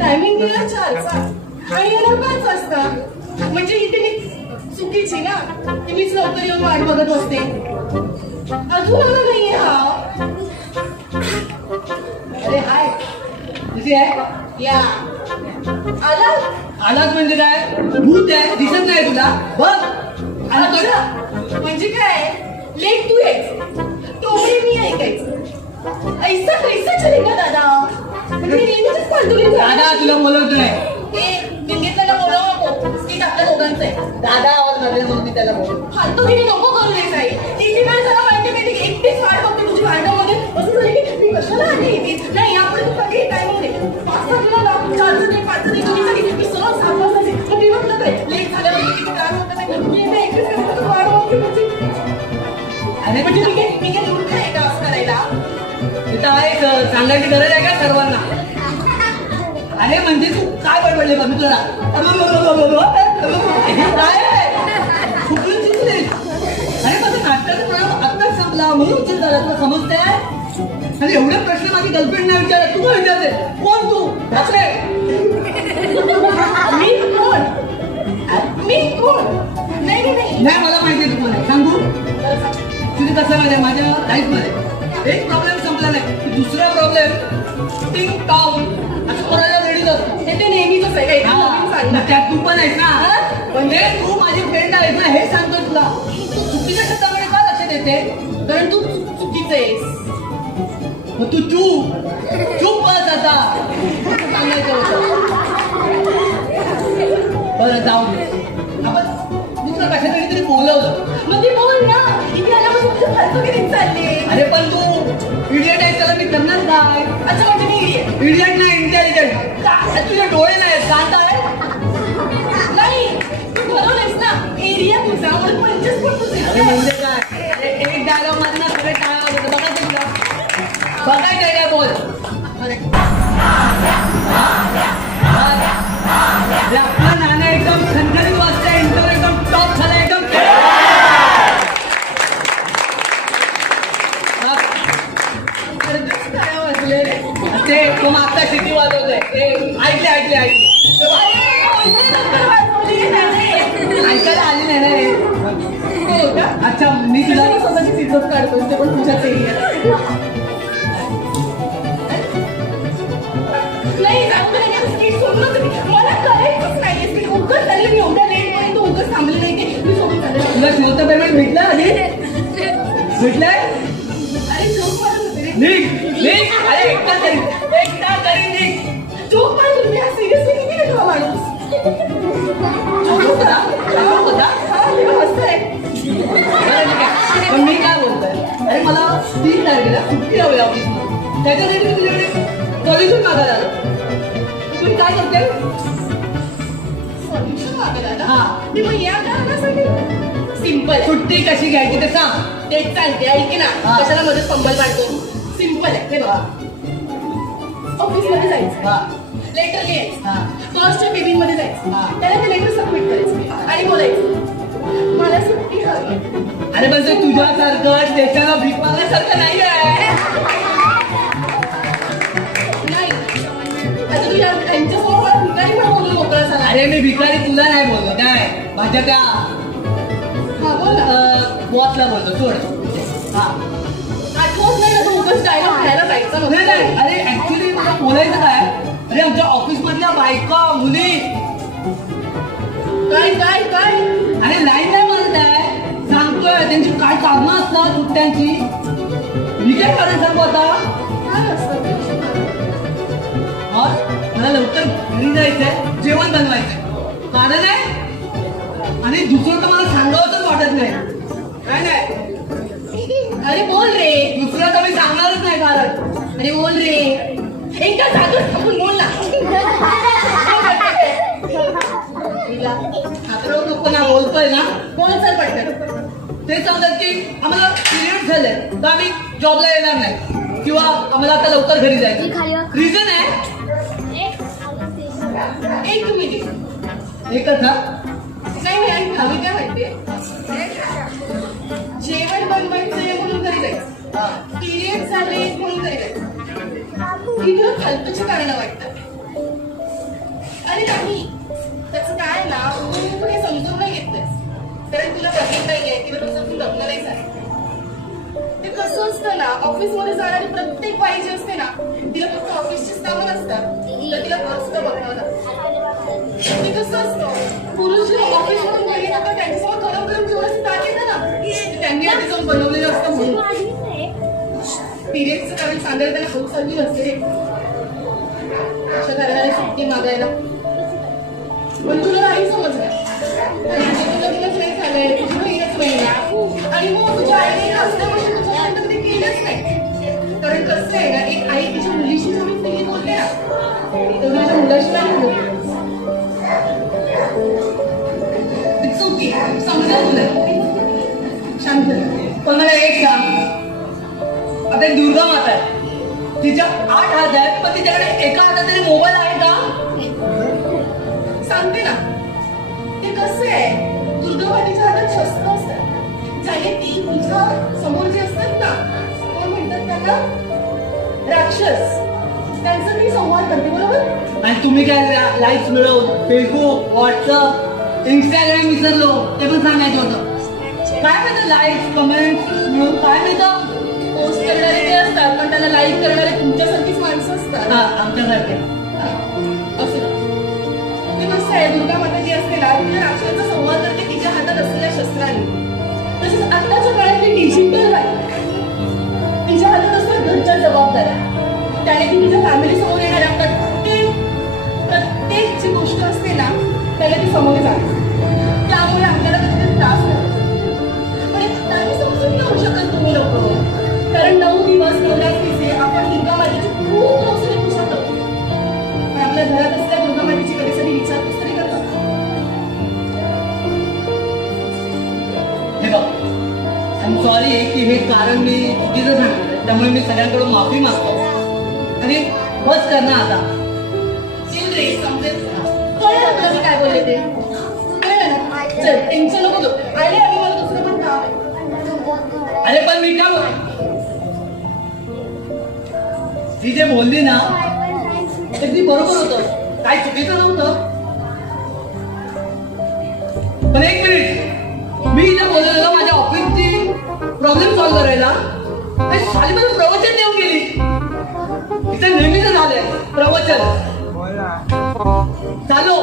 Timing दिला 4चा आणि येणार 5 वाजता. म्हणजे इथे मी चुकीची ना की मीच लवकर येऊन वाट बघत बसते. अजून आला नाहीये हा. अरे हाय, कशी आहे? या आलाच म्हणजे काय? भूत आहे, दिसत नाही तुला? बघ. अच्छा, म्हणजे काय लेट तू यायच, तोही मी ऐकायचं. ऐसा कैसा चलेगा दादा? म्हणजे नेहमीच फालतू दादा तुला बोलवत नाही. दिंगीत त्याला बोलावं नको, सीट आपल्या दोघांचं आहे. दादा आवाज मध्ये म्हणून मी त्याला बोलतो. फालतूगिरी नको करू दे साई. किती वेळ झाला माहिती माहिती एकटीच वाट बघते तुझी भांडणामध्ये. असं झालं की मी कशाला आली इथे? नाही यापुढे तू सगळी टाइम होते. 5 तुला 4चं नाही 5चं नाही तुम्ही सगळी मी सरळ 7 वाजता मग मी म्हटलं काय लेट झालं म्हणजे किती काम होतं नाही मी एकटीच वाट बघते म्हणजे. अरे म्हणजे मी काय मूर्ख आहे का असं करायला? तिथं आहे सांगायची गरज आहे का सर्वांना? अरे म्हणजे तू काय बडबडले बघ तुला? अरे माझं नाटकाचा प्रयोग आत्ताच संपला म्हणून उशीर झाला. तुला समजतंय? अरे एवढे प्रश्न माझी गर्लफ्रेंड नाही विचारत, तू काय विचारते? कोण तू? मी कोण? नाही मला माहिती आहे तू कोण आहे. सांगू तुझी कसं माहिती आहे? माझ्या लाईफमध्ये एक प्रॉब्लेम संपला नाही, दुसरा प्रॉब्लेम टिंग टॉंग असं कोणाला रेडीच असतो. हे ते नेहमीच आहे काही त्यात तू पण आहेस ना. म्हणजे तू माझी फ्रेंड आहेस ना हे सांगतो तुला. तू चुकीच्या शब्दाकडे का लक्ष देते? कारण तू चुकीचं आहेस. मग तू चूप बस आता. सांगायचं होतं. बरं जाऊ दे. आपण दुसरं कशासाठी तरी बोलवलं. मग ते बोल ना. इथे आल्यापासून तुझं फालतू किती चालले. अरे पण तू इडियट आहे त्याला मी करणार काय? अच्छा म्हणजे मी इडियट नाही इंटेलिजंट. तुझे डोळे नाही शांत आहे. नाही तू ठरवलंयस ना एरिया तुझा म्हणून 25 फूट तुझे. अरे म्हणजे काय? एक डायलॉग मध्ये ना सगळे काय होतं बघायचं तुला. बघायचं काय बोल. आपलं नाणं एकदम खणखणीत वाजतंय. इंटर एकदम टॉप झालं एकदम. ते तो मागचा शिटी वाजवतोय. ऐकले ऐकायला आली नाही रे. अच्छा मी तुला स्वतःची सिद्धत काढतोय ते पण तुझ्याच एरिया. नाही मला करायचंच नाहीये. मी उगाच झाले मी एवढ्या लेट पर्यंत उगाच थांबले नाही की मी सोबत झाले. तुला शोधतं पेमेंट भेटलं आधी? भेटलंय? अरे जोक मारत होते रे. निघ. अरे एकटा तरी निघ. जोक मारत होते. हा सिरियसली किती घेतो हा माणूस. जोक होता हसतोय. पण मी काय बोलतोय? अरे मला 3 तारखेला सुट्टी हवी ऑफिसमध्ये. त्याच्यासाठी मी तुझ्याकडे सॉल्युशन मागायला आलो. तुम्ही काय करते? सॉल्युशन मागायला आला? हा. मी मग या कारणासाठी सिंपल. सुट्टी कशी घ्यायची ते सांग. तेच सांगते ऐक ना. कशाला मध्ये पंबल पाडतो. सिंपल आहे हे बघा. ऑफिसमध्ये जायचं, लेटर लिहायचं, फर्स्टच्या केबिन मध्ये जायचं, त्याला ते लेटर सबमिट करायचं आणि बोलायचं मला सुट्टी हवी. अरे पण ते तुझ्यासारखं स्टेशनला भीक मागण्यासारखं नाही आहे. नाही आता तू यांच्यासमोर मला भिकारी पण बोलू मोकळा झाला. अरे मी भिकारी तुला नाही बोललो काय माझ्या त्या बॉसला बोलतो. सोड. आठवत नाही ना तू उगाच डायलॉग खायला जायचं. अरे ऍक्च्युली मला बोलायचं काय? अरे आमच्या ऑफिस मधल्या बायका मुली काय अरे लाईन नाही म्हणत आहे. सांगतोय त्यांची काय कारणं असतात सुट्ट्यांची. मी काय कारण सांगू आता? काय असतं मला लवकर घरी जायचंय, जेवण बनवायचंय. कारण आहे आणि दुसरं तर मला सांगावंच वाटत नाही. काय नाही. अरे बोल रे. दुसरं तर मी सांगणारच नाही कारण. अरे बोल रे. एकदा जागोच थांबून बोल ना. नको ना बोलतोय ना. बोल चल पटकन. ते सांगतात की आम्हाला पिरियड झाले तर आम्ही जॉबला येणार नाही किंवा आम्हाला आता लवकर घरी जायचं. रिझन आहे एक मिनिट. एकच ना. नाही मी हवी काय म्हणते. जेवण बनवायचंय म्हणून घरी जायचं. पिरियड झाले म्हणून घरी जायचं. ही तुला फालतूची कारणं वाटतात. कसं असतं ना, ऑफिसमध्ये जाणारी प्रत्येक बाई जी असते ना, तिला फक्त ऑफिसचीच कामं नसतात, तर तिला घरचं बघावं लागतं. ते कसं असतं, पुरुष जेव्हा ऑफिसमधून घरी येतात त्यांच्यासमोर गरम गरम जेवणाची ताट येतं ना, ते त्यांनी आधी जाऊन बनवलेलं असतं म्हणून. पिरियडचं कारण सांगायला त्यांना खूप सारखी असते अशा कारणाने सुट्टी मागायला. पण तुला नाही समजलं, तुझं लग्नच नाही झालंय, तुझी बहीणच नाही आणि मग तुझ्या आईने असल्यापासून तुझ्यापर्यंत कधी केलंच नाही. कारण कसं आहे ना, एक आई तिच्या मुलीशी जेवढी प्रेमी बोलते ना, तेवढी माझ्या मुलाशी नाही बोलते. चुकी समजा तुला शांत. पण मला एक सांग, आता एक दुर्गा माता आहे, तिच्या 8 हात आहेत, पण तिच्याकडे एका हातात तरी मोबाईल आहे का? सांगते ना, ते कसं आहे, दुर्गामातेच्या हातात शस्त्र असतात, ज्याने ती तुझ्या समोर जे असतात ना, कोण म्हणतात त्यांना, राक्षस, त्यांचं ती संवाद करते. बरोबर. आणि तुम्ही काय लाईक्स मिळवून फेसबुक, व्हॉट्सअप, इंस्टाग्राम विसरलो, ते पण सांगायचं होतं. काय मिळतं लाईक्स, कमेंट्स मिळून काय मिळतं? पोस्ट करणारे ते असतात, पण त्यांना लाईक करणारे तुमच्यासारखीच माणसं असतात. आमच्यासारखे. असं ते कसं आहे, दुर्गा माता जी असते ना, तिच्या राक्षसाचा संवाद करते तिच्या हातात असलेल्या शस्त्राने. तसंच आत्ताच्या काळातली डिजिटल बाई, तिच्या हातात असतात घरच्या जबाबदाऱ्या, त्याने ती तिच्या फॅमिली समोर येणाऱ्या प्रत्येक जी गोष्ट असते ना, त्याला ती समोर जाते. त्यामुळे आपल्याला कधी त्रास होतो. पण त्यांनी समजून घेऊ शकत तुम्ही लोक, कारण 9 दिवस 9 दिवशी आपण दुर्गा मातेची खूप नवसरी पूजा करतो. पण आपल्या घरात असलेल्या दुर्गा मातेची कधी कधी विचारपूस तरी करतात. हे बघ, आय एम सॉरी की हे कारण मी चुकीचं सांगितलं, त्यामुळे मी सगळ्यांकडून माफी मागतो. आणि बस कर ना आता. चिल रे, समजेल कळलं ना तुला मी काय बोलले ते. कळलं ना. चल टेन्शन नको घेऊ. आले आम्ही, मला दुसरं पण काम आहे. अरे पण मी काय बोल, ती जे बोलली ना ते बरोबर होतं, काय चुकीचं नव्हतं. पण एक मिनिट, मी इथे बोललेलं माझ्या ऑफिसची प्रॉब्लेम सॉल्व्ह करायला, शाली मला प्रवचन देऊन गेली. इथे नेहमीच झालंय प्रवचन चालो.